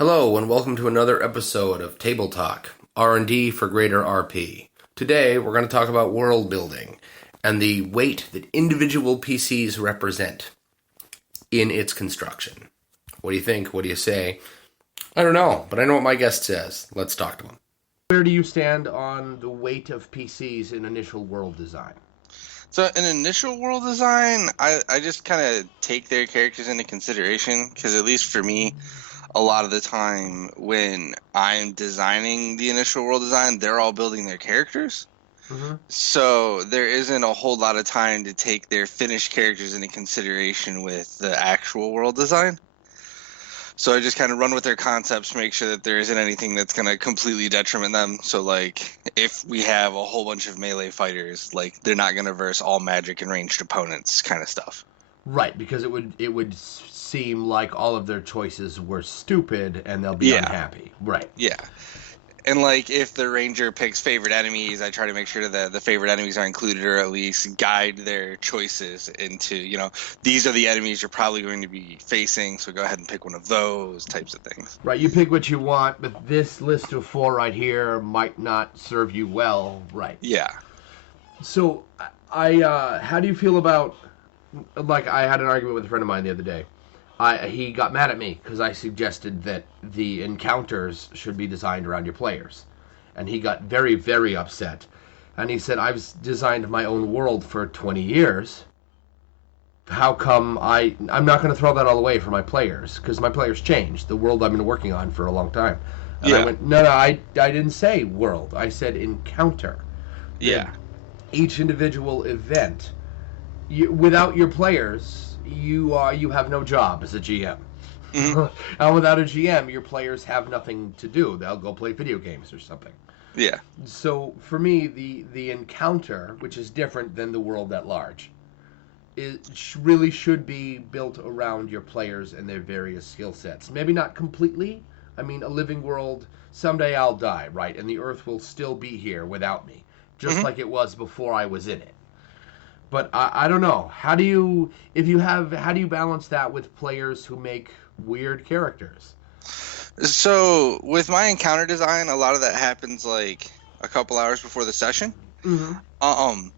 Hello and welcome to another episode of Tabletalk, R&D for greater RP. Today we're going to talk about world building and the weight that individual PCs represent in its construction. What do you think? What do you say? I don't know, but I know what my guest says. Let's talk to him. Where do you stand on the weight of PCs in initial world design? So in initial world design, I just kind of take their characters into consideration because at least for me, a lot of the time when I'm designing the initial world design, they're all building their characters. Mm-hmm. So there isn't a whole lot of time to take their finished characters into consideration with the actual world design. So I just kind of run with their concepts, make sure that there isn't anything that's going to completely detriment them. So, like, if we have a whole bunch of melee fighters, like, they're not going to verse all magic and ranged opponents kind of stuff. Right, because it would seem like all of their choices were stupid and they'll be unhappy. Right. Yeah. And, like, if the ranger picks favorite enemies, I try to make sure that the favorite enemies are included or at least guide their choices into, these are the enemies you're probably going to be facing, so go ahead and pick one of those types of things. Right, you pick what you want, but this list of 4 right here might not serve you well. Right. Yeah. So, how do you feel about, like, I had an argument with a friend of mine the other day. He got mad at me because I suggested that the encounters should be designed around your players. And he got very, very upset. And he said, I've designed my own world for 20 years. How come I'm not going to throw that all away for my players? Because my players changed. The world I've been working on for a long time. And I went, no, I didn't say world. I said encounter. Yeah. Each individual event. Without your players, you have no job as a GM. Mm-hmm. And without a GM, your players have nothing to do. They'll go play video games or something. Yeah. So for me, the encounter, which is different than the world at large, really should be built around your players and their various skill sets. Maybe not completely. I mean, a living world, someday I'll die, right? And the Earth will still be here without me, just like it was before I was in it. But I don't know. How do you balance that with players who make weird characters? So with my encounter design, a lot of that happens like a couple hours before the session. Mm-hmm.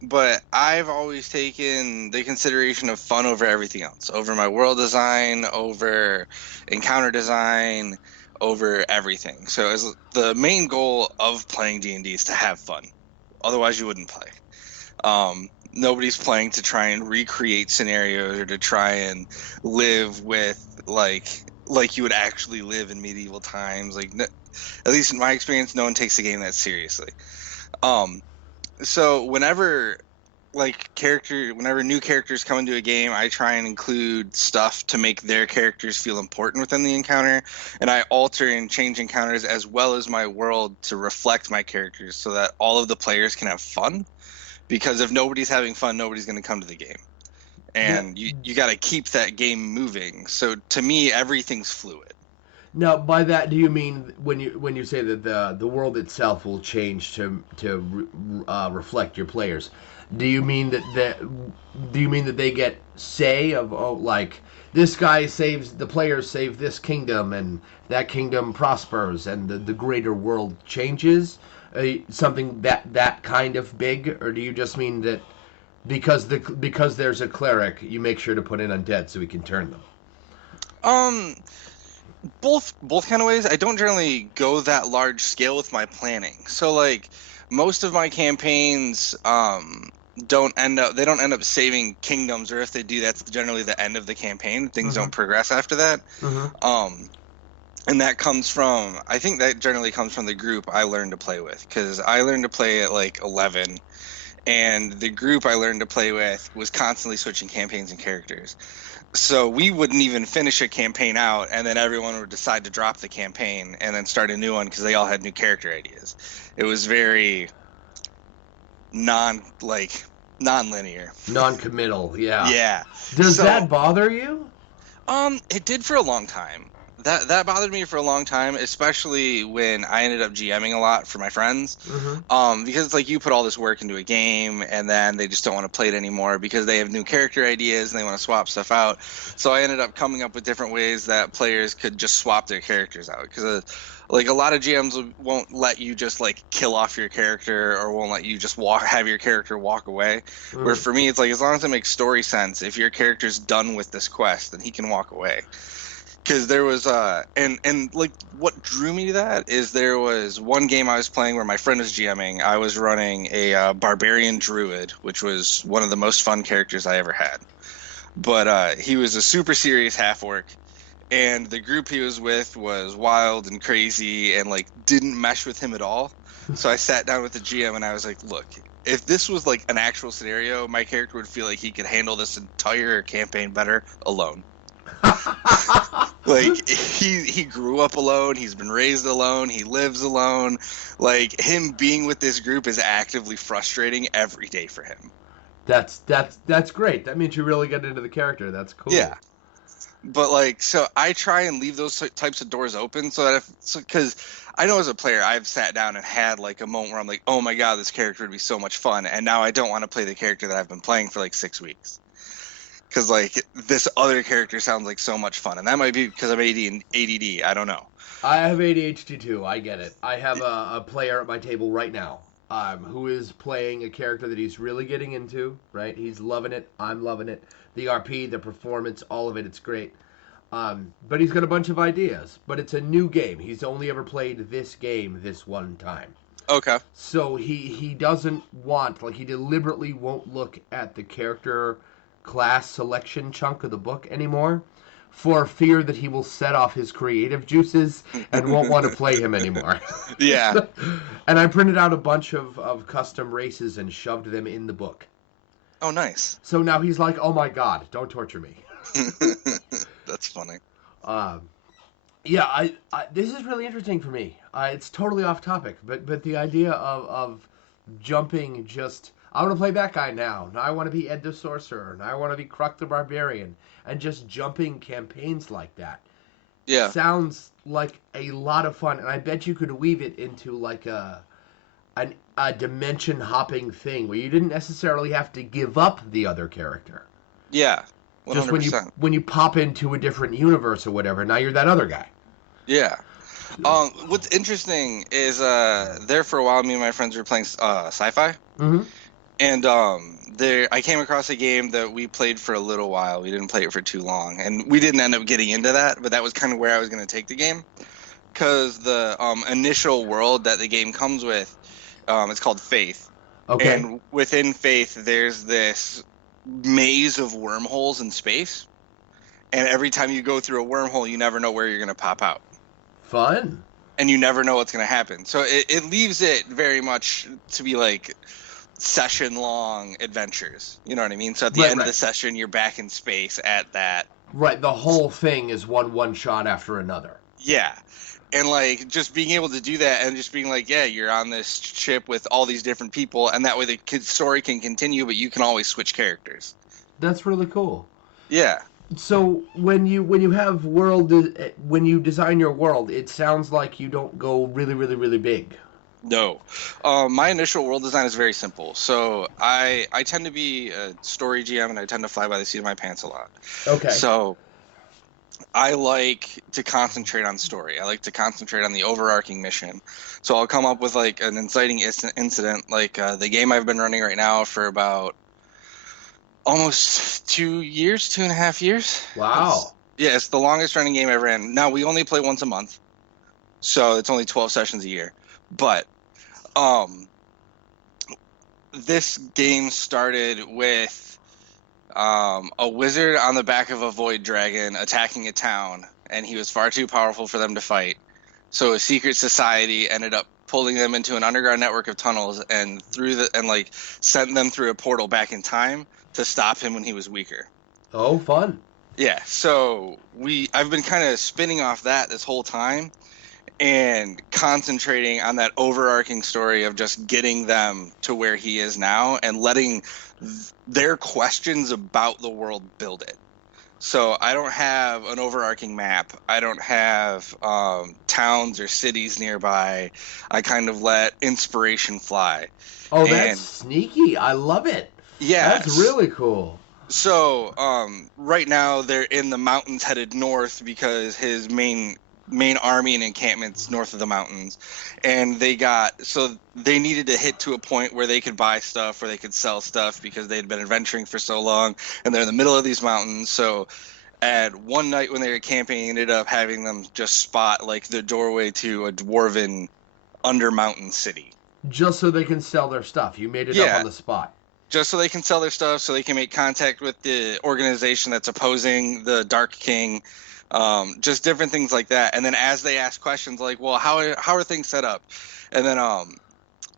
But I've always taken the consideration of fun over everything else, over my world design, over encounter design, over everything. So as the main goal of playing D&D is to have fun. Otherwise, you wouldn't play. Nobody's playing to try and recreate scenarios or to try and live with like you would actually live in medieval times. Like, at least in my experience, no one takes the game that seriously. So whenever new characters come into a game, I try and include stuff to make their characters feel important within the encounter, and I alter and change encounters as well as my world to reflect my characters so that all of the players can have fun. Because if nobody's having fun, nobody's going to come to the game. And you got to keep that game moving. So to me, everything's fluid. Now, by that, do you mean when you say that the world itself will change to reflect your players? Do you mean that they get say of like this guy the players save this kingdom and that kingdom prospers and the greater world changes? Something that kind of big, or do you just mean that because there's a cleric, you make sure to put in undead so we can turn them? Both kind of ways. I don't generally go that large scale with my planning. So like most of my campaigns don't end up saving kingdoms, or if they do, that's generally the end of the campaign. Things don't progress after that. And that comes from, I think that generally comes from the group I learned to play with, because I learned to play at like 11, and the group I learned to play with was constantly switching campaigns and characters. So we wouldn't even finish a campaign out, and then everyone would decide to drop the campaign and then start a new one because they all had new character ideas. It was very non-linear. Non-committal, yeah. Yeah. Does that bother you? It did for a long time. That bothered me for a long time, especially when I ended up GMing a lot for my friends. Because it's like you put all this work into a game and then they just don't want to play it anymore because they have new character ideas and they want to swap stuff out. So I ended up coming up with different ways that players could just swap their characters out. Because like a lot of GMs won't let you just like kill off your character or won't let you just have your character walk away. Where for me, it's like as long as it makes story sense, if your character's done with this quest, then he can walk away. Because there was and like what drew me to that is there was one game I was playing where my friend was GMing. I was running a barbarian druid, which was one of the most fun characters I ever had. But he was a super serious half orc, and the group he was with was wild and crazy and like didn't mesh with him at all. So I sat down with the GM and I was like, look, if this was like an actual scenario, my character would feel like he could handle this entire campaign better alone. Like he grew up alone, he's been raised alone, he lives alone. Like him being with this group is actively frustrating every day for him. That's great. That means you really get into the character. That's cool. Yeah. But like, so I try and leave those types of doors open so that because I know as a player I've sat down and had like a moment where I'm like, oh my god, this character would be so much fun, and now I don't want to play the character that I've been playing for like 6 weeks. Because, like, this other character sounds like so much fun. And that might be because I'm ADD. I don't know. I have ADHD, too. I get it. I have a player at my table right now who is playing a character that he's really getting into, right? He's loving it. I'm loving it. The RP, the performance, all of it, it's great. But he's got a bunch of ideas. But it's a new game. He's only ever played this game this one time. Okay. So he doesn't want, like, he deliberately won't look at the character class selection chunk of the book anymore for fear that he will set off his creative juices and won't want to play him anymore. Yeah. And I printed out a bunch of custom races and shoved them in the book. Oh, nice. So now he's like, oh my god, don't torture me. That's funny. Yeah, I this is really interesting for me. It's totally off topic, but the idea of jumping just... I want to play that guy now. Now I want to be Ed the Sorcerer. Now I want to be Kruk the Barbarian. And just jumping campaigns like that. Yeah. Sounds like a lot of fun. And I bet you could weave it into like a dimension hopping thing where you didn't necessarily have to give up the other character. Yeah. 100%. Just when you pop into a different universe or whatever, now you're that other guy. Yeah. What's interesting is there for a while, me and my friends were playing sci-fi. Mm-hmm. And I came across a game that we played for a little while. We didn't play it for too long, and we didn't end up getting into that. But that was kind of where I was going to take the game, because the initial world that the game comes with, it's called Faith. Okay. And within Faith, there's this maze of wormholes in space, and every time you go through a wormhole, you never know where you're going to pop out. Fun. And you never know what's going to happen. So it leaves it very much to be like session-long adventures. You know what I mean? So at the end of the session, you're back in space at that. Right, the whole thing is one shot after another. Yeah. And, like, just being able to do that and just being like, yeah, you're on this ship with all these different people, and that way the story can continue, but you can always switch characters. That's really cool. Yeah. So when you have when you design your world, it sounds like you don't go really, really, really big. No. My initial world design is very simple. So I tend to be a story GM, and I tend to fly by the seat of my pants a lot. Okay. So I like to concentrate on story. I like to concentrate on the overarching mission. So I'll come up with like an inciting incident, like the game I've been running right now for about almost 2.5 years. Wow. It's the longest running game I ran. Now we only play once a month, so it's only 12 sessions a year. But this game started with a wizard on the back of a void dragon attacking a town, and he was far too powerful for them to fight. So a secret society ended up pulling them into an underground network of tunnels and sent them through a portal back in time to stop him when he was weaker. Oh, fun. Yeah, so I've been kind of spinning off that this whole time and concentrating on that overarching story of just getting them to where he is now and letting their questions about the world build it. So I don't have an overarching map. I don't have towns or cities nearby. I kind of let inspiration fly. Oh, that's And sneaky. I love it. That's yes. really cool. So right now they're in the mountains headed north because his main army and encampments north of the mountains, and they needed to hit to a point where they could buy stuff, where they could sell stuff, because they'd been adventuring for so long, and they're in the middle of these mountains. So at one night when they were camping, ended up having them just spot like the doorway to a dwarven under mountain city, Just so they can sell their stuff. You made it up Yeah. on the spot. just so they can sell their stuff, so they can make contact with the organization that's opposing the Dark King. Just different things like that. And then as they ask questions like, well, how are things set up? And then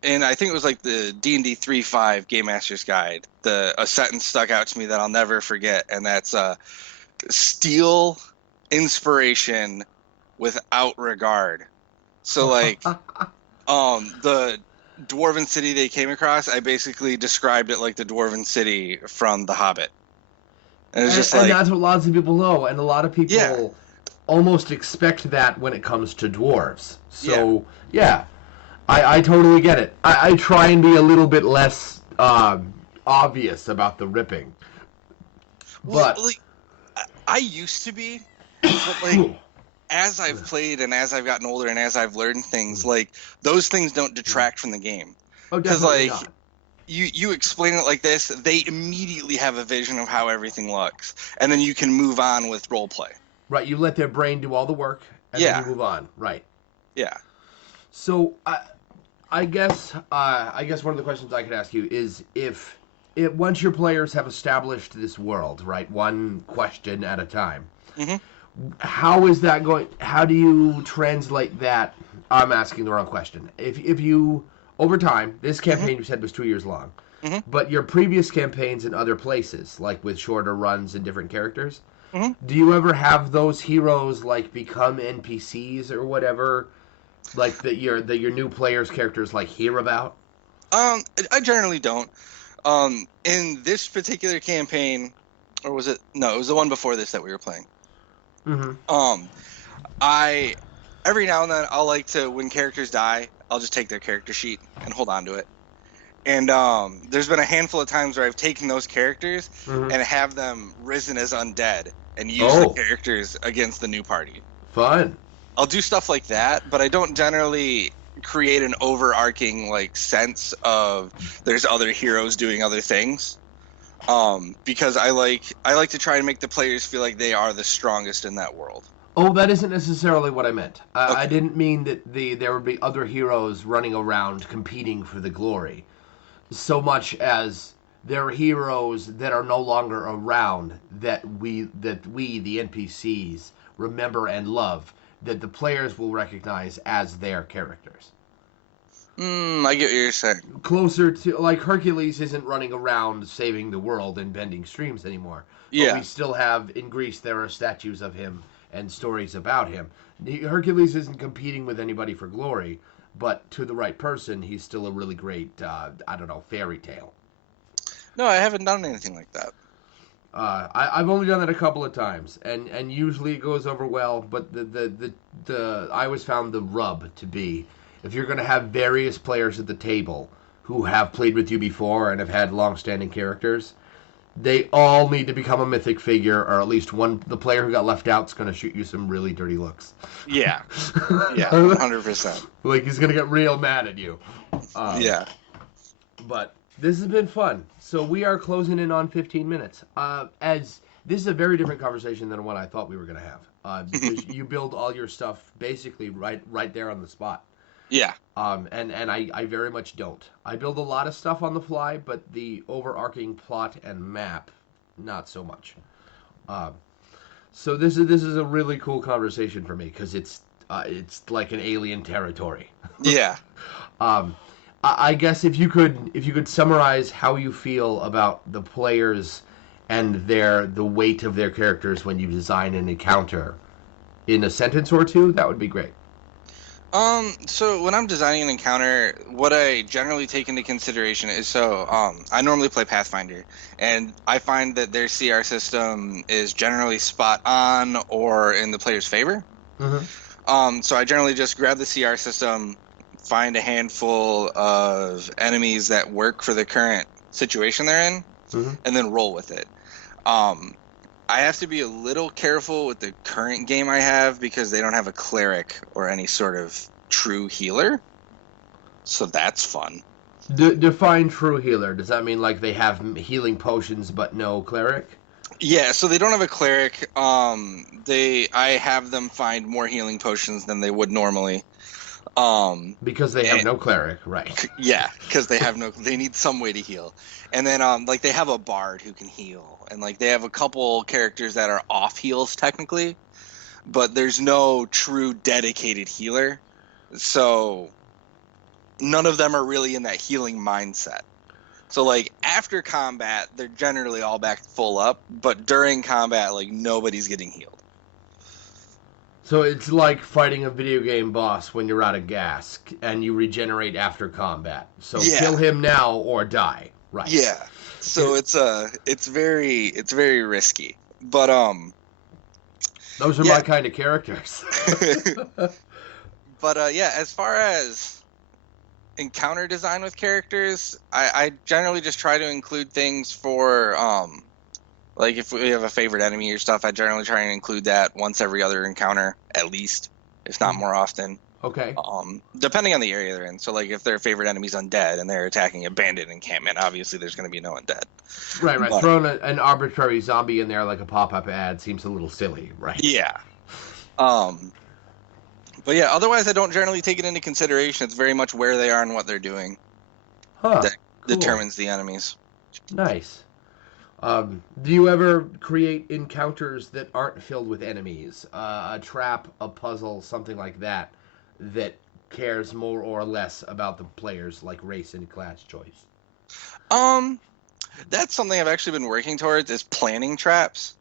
and I think it was like the D&D 3.5 Game Master's Guide. A sentence stuck out to me that I'll never forget, and that's steal inspiration without regard. So like the dwarven city they came across, I basically described it like the dwarven city from The Hobbit. And it's just and like, that's what lots of people know, and a lot of people Yeah. almost expect that when it comes to dwarves. So yeah, I totally get it. I try and be a little bit less obvious about the ripping, but like, I used to be, but like as I've played and as I've gotten older and as I've learned things, like those things don't detract from the game. oh, Because definitely like not. you explain it like this, they immediately have a vision of how everything looks, and then you can move on with role play. Right, you let their brain do all the work, and Yeah. then you move on. Right. Yeah. So I guess one of the questions I could ask you is if once your players have established this world, right, one question at a time, Mhm. how is that going? How do you translate that? I'm asking the wrong question. If you over time, this campaign you said was 2 years long, Mhm. but your previous campaigns in other places, like with shorter runs and different characters, Mhm. do you ever have those heroes like become NPCs or whatever? Like that your new players' characters like hear about? I generally don't. In this particular campaign, or was it? No, it was the one before this that we were playing. Mm-hmm. I every now and then I'll like to, when characters die, I'll just take their character sheet and hold on to it. And there's been a handful of times where I've taken those characters Mhm. and have them risen as undead and use Oh. the characters against the new party. Fun. I'll do stuff like that, but I don't generally create an overarching like sense of there's other heroes doing other things. Because I like to try and make the players feel like they are the strongest in that world. Oh, that isn't necessarily what I meant. I Okay. didn't mean that there would be other heroes running around competing for the glory, so much as there are heroes that are no longer around that we the NPCs remember and love, that the players will recognize as their characters. I get what you're saying. Closer to, like, Hercules isn't running around saving the world and bending streams anymore. But Yeah. we still have, in Greece, there are statues of him and stories about him. Hercules isn't competing with anybody for glory, but to the right person, he's still a really great, fairy tale. No, I haven't done anything like that. I've only done that a couple of times, and usually it goes over well. But I always found the rub to be, if you're going to have various players at the table who have played with you before and have had long-standing characters, they all need to become a mythic figure, or at least the player who got left out is going to shoot you some really dirty looks. Yeah. Yeah, 100%. Like, he's going to get real mad at you. Yeah. But this has been fun. So we are closing in on 15 minutes. As this is a very different conversation than what I thought we were going to have. Because you build all your stuff basically right there on the spot. Yeah. And I very much don't. I build a lot of stuff on the fly, but the overarching plot and map, not so much. So this is a really cool conversation for me because it's like an alien territory. Yeah. I guess if you could summarize how you feel about the players and the weight of their characters when you design an encounter in a sentence or two, that would be great. So when I'm designing an encounter, what I generally take into consideration is I normally play Pathfinder, and I find that their CR system is generally spot on or in the player's favor. Mm-hmm. So I generally just grab the CR system, find a handful of enemies that work for the current situation they're in, Mm-hmm. and then roll with it. Um, I have to be a little careful with the current game I have because they don't have a cleric or any sort of true healer. So that's fun. Define true healer. Does that mean like they have healing potions but no cleric? Yeah, so they don't have a cleric. I have them find more healing potions than they would normally. Because they have no cleric, right? Yeah, because they need some way to heal. And then like they have a bard who can heal, and like they have a couple characters that are off heals technically, but there's no true dedicated healer. So none of them are really in that healing mindset. So like after combat, they're generally all back full up, but during combat, like nobody's getting healed. So it's like fighting a video game boss when you're out of gas and you regenerate after combat. So Yeah. kill him now or die. Right. Yeah. So it's very risky. But Those are Yeah. my kind of characters. But yeah, as far as encounter design with characters, I generally just try to include things for like if we have a favorite enemy or stuff, I generally try and include that once every other encounter at least, if not more often. Okay. Depending on the area they're in. So like if their favorite enemy's undead and they're attacking a bandit encampment, obviously there's going to be no undead. Right. But- Throwing an arbitrary zombie in there like a pop-up ad seems a little silly, right? Yeah. But yeah, otherwise I don't generally take it into consideration. It's very much where they are and what they're doing Huh. that Cool. determines the enemies. Nice. Do you ever create encounters that aren't filled with enemies? A trap, a puzzle, something like that, that cares more or less about the player's like race and class choice? That's something I've actually been working towards is planning traps.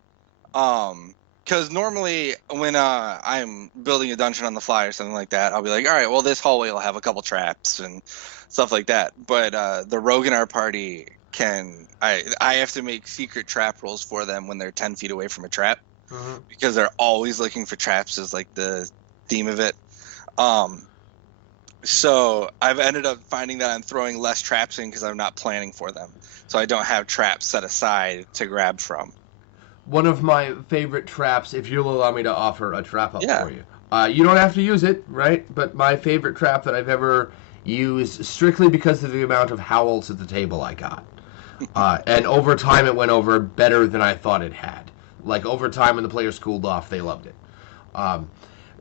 Because normally when I'm building a dungeon on the fly or something like that, I'll be like, all right, well, this hallway will have a couple traps and stuff like that. But the rogue in our party I have to make secret trap rolls for them when they're 10 feet away from a trap Mm-hmm. because they're always looking for traps is like the theme of it. So I've ended up finding that I'm throwing less traps in because I'm not planning for them. So I don't have traps set aside to grab from. One of my favorite traps, if you'll allow me to offer a trap up Yeah. for you. You don't have to use it, right? But my favorite trap that I've ever used, strictly because of the amount of howls at the table I got. And over time, it went over better than I thought it had. Like, over time, when the players cooled off, they loved it.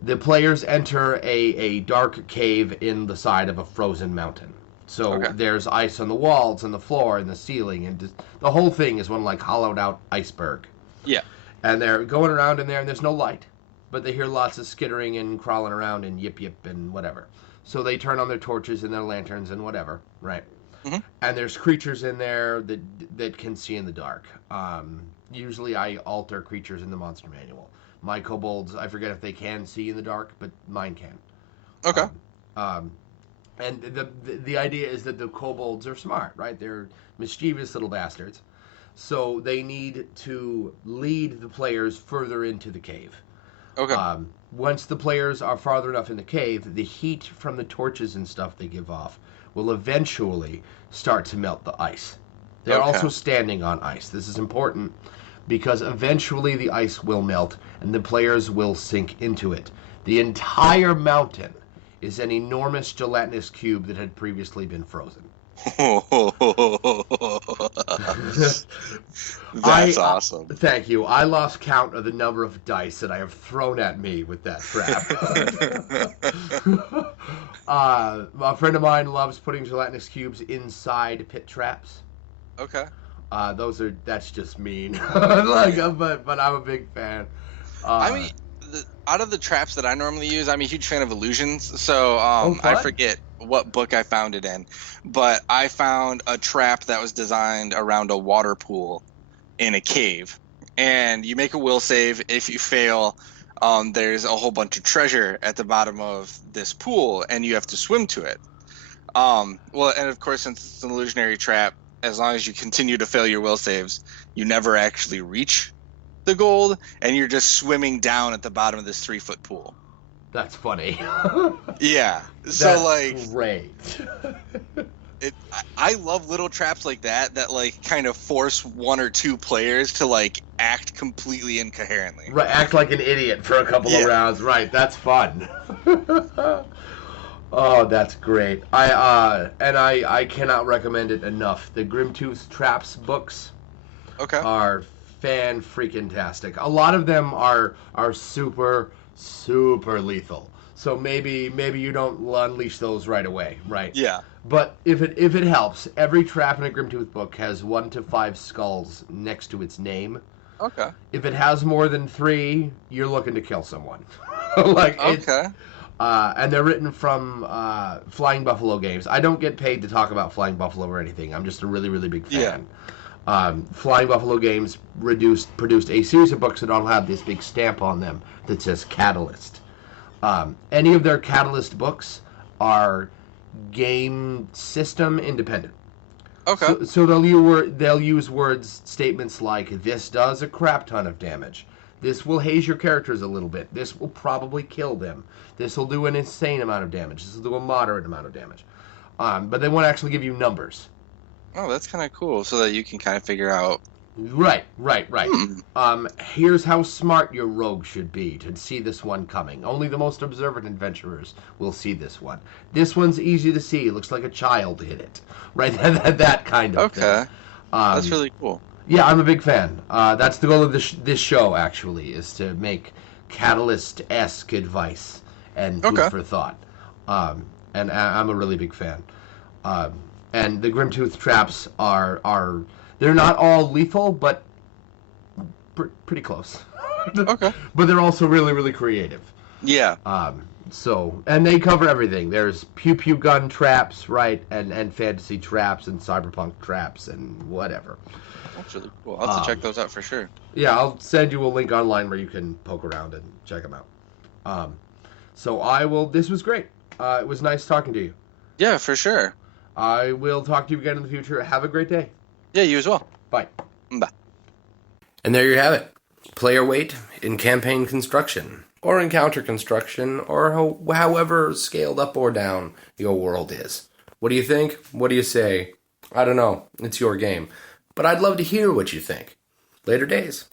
The players enter a dark cave in the side of a frozen mountain. So Okay. there's ice on the walls and the floor and the ceiling, and just, the whole thing is one, like, hollowed-out iceberg. Yeah. And they're going around in there, and there's no light. But they hear lots of skittering and crawling around and yip-yip and whatever. So they turn on their torches and their lanterns and whatever, right? Mhm. And there's creatures in there that can see in the dark. Usually I alter creatures in the monster manual. My kobolds, I forget if they can see in the dark, but mine can. Okay. And the idea is that the kobolds are smart, right? They're mischievous little bastards. So they need to lead the players further into the cave. Okay. Once the players are farther enough in the cave, the heat from the torches and stuff they give off will eventually start to melt the ice. They're Okay. also standing on ice. This is important because eventually the ice will melt and the players will sink into it. The entire mountain is an enormous gelatinous cube that had previously been frozen. That's awesome. Thank you. I lost count of the number of dice that I have thrown at me with that trap. A friend of mine loves putting gelatinous cubes inside pit traps. Okay. That's just mean. But I'm a big fan. I mean, out of the traps that I normally use, I'm a huge fan of illusions. So fun. I forget what book I found it in, but I found a trap that was designed around a water pool in a cave. And you make a will save. If you fail, there's a whole bunch of treasure at the bottom of this pool, and you have to swim to it. Well, and of course, since it's an illusionary trap, as long as you continue to fail your will saves, you never actually reach the gold, and you're just swimming down at the bottom of this 3-foot pool. That's funny. Yeah. So That's like, great. I love little traps like that like kind of force one or two players to like act completely incoherently. Right, act like an idiot for a couple of rounds. Right, that's fun. Oh, that's great. I cannot recommend it enough. The Grimtooth Traps books are fan-freaking-tastic. A lot of them are super lethal. So maybe you don't unleash those right away, right? Yeah. But if it helps, every trap in a Grimtooth book has 1 to 5 skulls next to its name. Okay. If it has more than 3, you're looking to kill someone. Like okay. And they're written from Flying Buffalo Games. I don't get paid to talk about Flying Buffalo or anything. I'm just a really big fan. Flying Buffalo Games produced a series of books that all have this big stamp on them that says Catalyst. Any of their Catalyst books are game system independent. Okay. So they'll use statements like, this does a crap ton of damage. This will haze your characters a little bit. This will probably kill them. This will do an insane amount of damage. This will do a moderate amount of damage. But they won't actually give you numbers. Oh, that's kind of cool, so that you can kind of figure out. Right. Here's how smart your rogue should be to see this one coming. Only the most observant adventurers will see this one. This one's easy to see. It looks like a child hit it. Right? That kind of thing. Okay. That's really cool. Yeah, I'm a big fan. That's the goal of this show, actually, is to make Catalyst-esque advice and food for thought. And I'm a really big fan. And the Grimtooth traps are they're not all lethal, but pretty close. Okay. But they're also really creative. Yeah. And they cover everything. There's pew gun traps, right, and fantasy traps and cyberpunk traps and whatever. That's really cool. I'll have to check those out for sure. Yeah, I'll send you a link online where you can poke around and check them out. So I will. This was great. It was nice talking to you. Yeah, for sure. I will talk to you again in the future. Have a great day. Yeah, you as well. Bye. Bye. And there you have it. Player weight in campaign construction, or encounter construction, or however scaled up or down your world is. What do you think? What do you say? I don't know. It's your game. But I'd love to hear what you think. Later days.